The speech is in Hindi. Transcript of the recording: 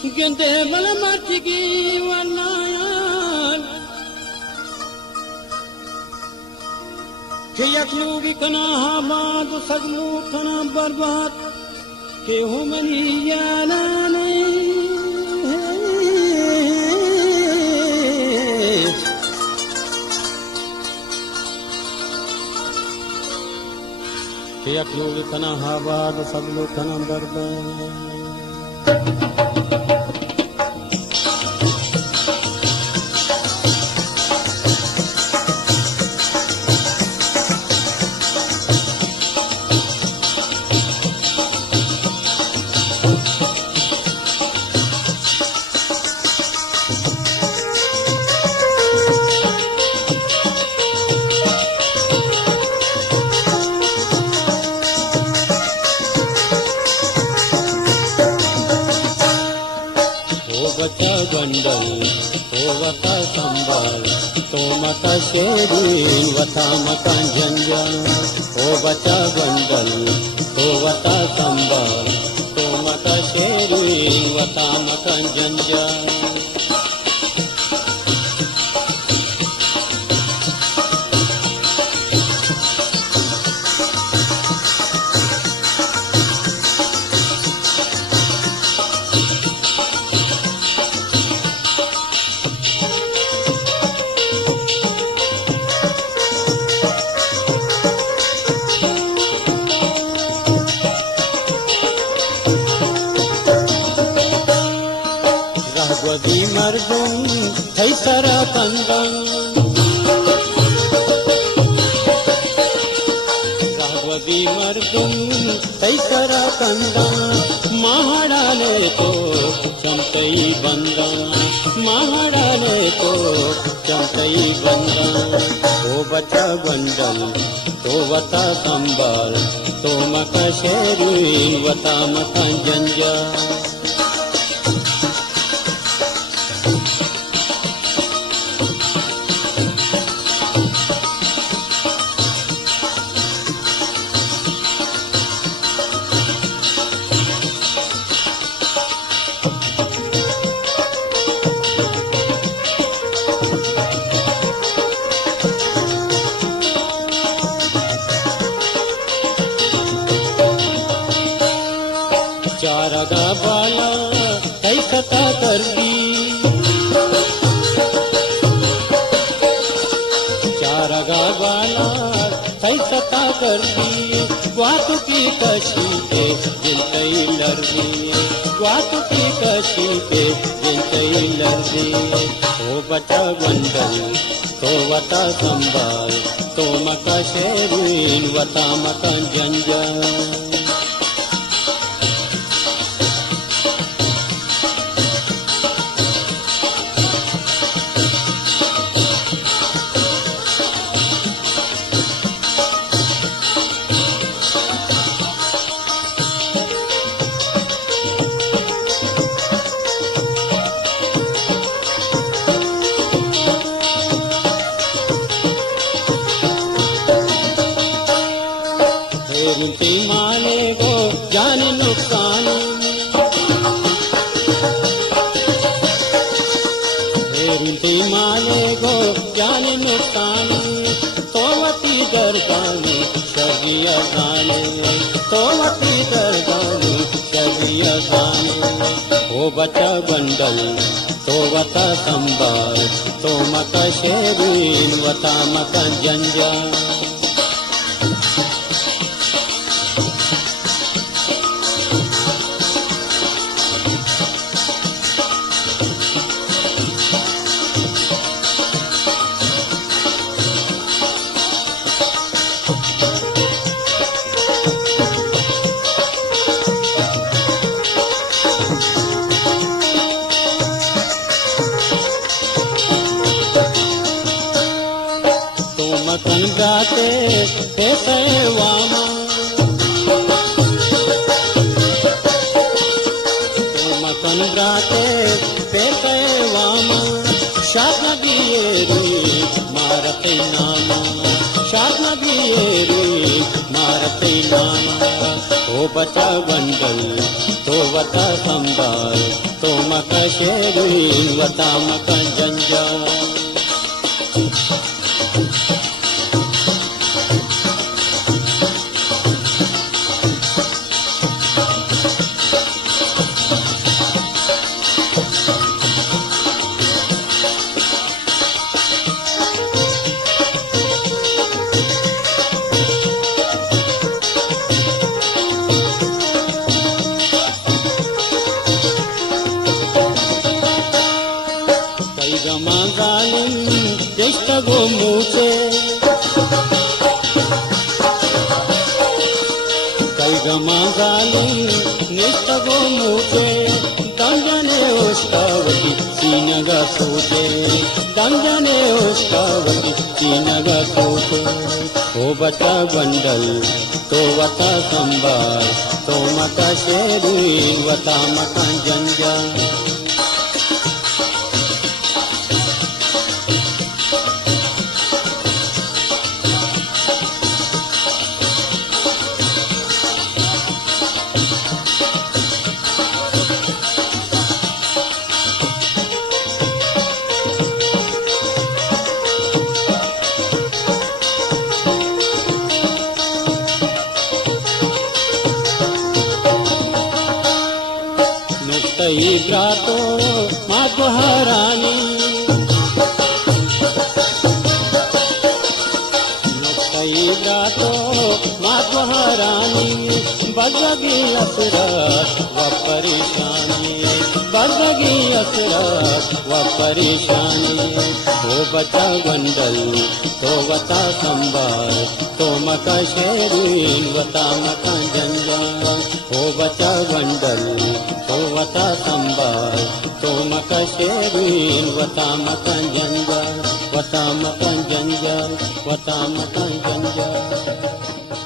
Gente malamatiki wanayan ke yaklu bikana hamad saglu kana barbat ke humani yanane ke yaklu bikana hamad saglu kana barbat गंडल तो वता संभाल तो मता शेरीन वता मता जंजाल ओ बचा गंडल तो वता संभाल तो मता शेरीन वता मता जंजाल वदी मर्दुम थई सरा कंदन वदी मर्दुम थई सरा कंदन महाड़ाले तो चमकई बंदन महाड़ाले तो चमकई बंदन ओ बचा गंडल तो वता संभाल तो मका शेरी वता मका जंजा चारगा बाला कैसता करदी चारगा बाला कैसता करदी वातु की कशी पे जिनकई लर्दी वातु की कशी पे जिनकई लर्दी ओ बचा गंडल तो वता संभाल तो मका शेरीन वता मका जंजाल रुपी माले गो जान नुकसान रुपी माले गो जान नुकसान तो वती दरगानी शबिया गाने तो वती दरगानी शबिया गाने ओ बचा बंडल तो वता संभाल तो मका शेरीन वता मका जंजाल मकन गाते कैसे वामा तो मकन गाते कैसे वामा शाद नबीरी मारते नामा शाद नबीरी मारते नामा ओ ओ बचा बंडल तो वता संभार तो मका शेरुइन वता मका जंजाल go muche kai gamagali nista go muche danjane oskavati sinaga soche danjane oskavati sinaga soche o bata bandal to vata sambar to mata sherin vata mata janja Ibrato Madharani Nokta Ibrato Madharani Badagi asrat wa parishani Badagi asrat wa parishani O bacha gandal to vata sambar to maka sherin vata maka janjal O bacha gandal वता संभार तो मका शेरुइन वता मका जंजाल वता मका जंजाल वता मका जंजाल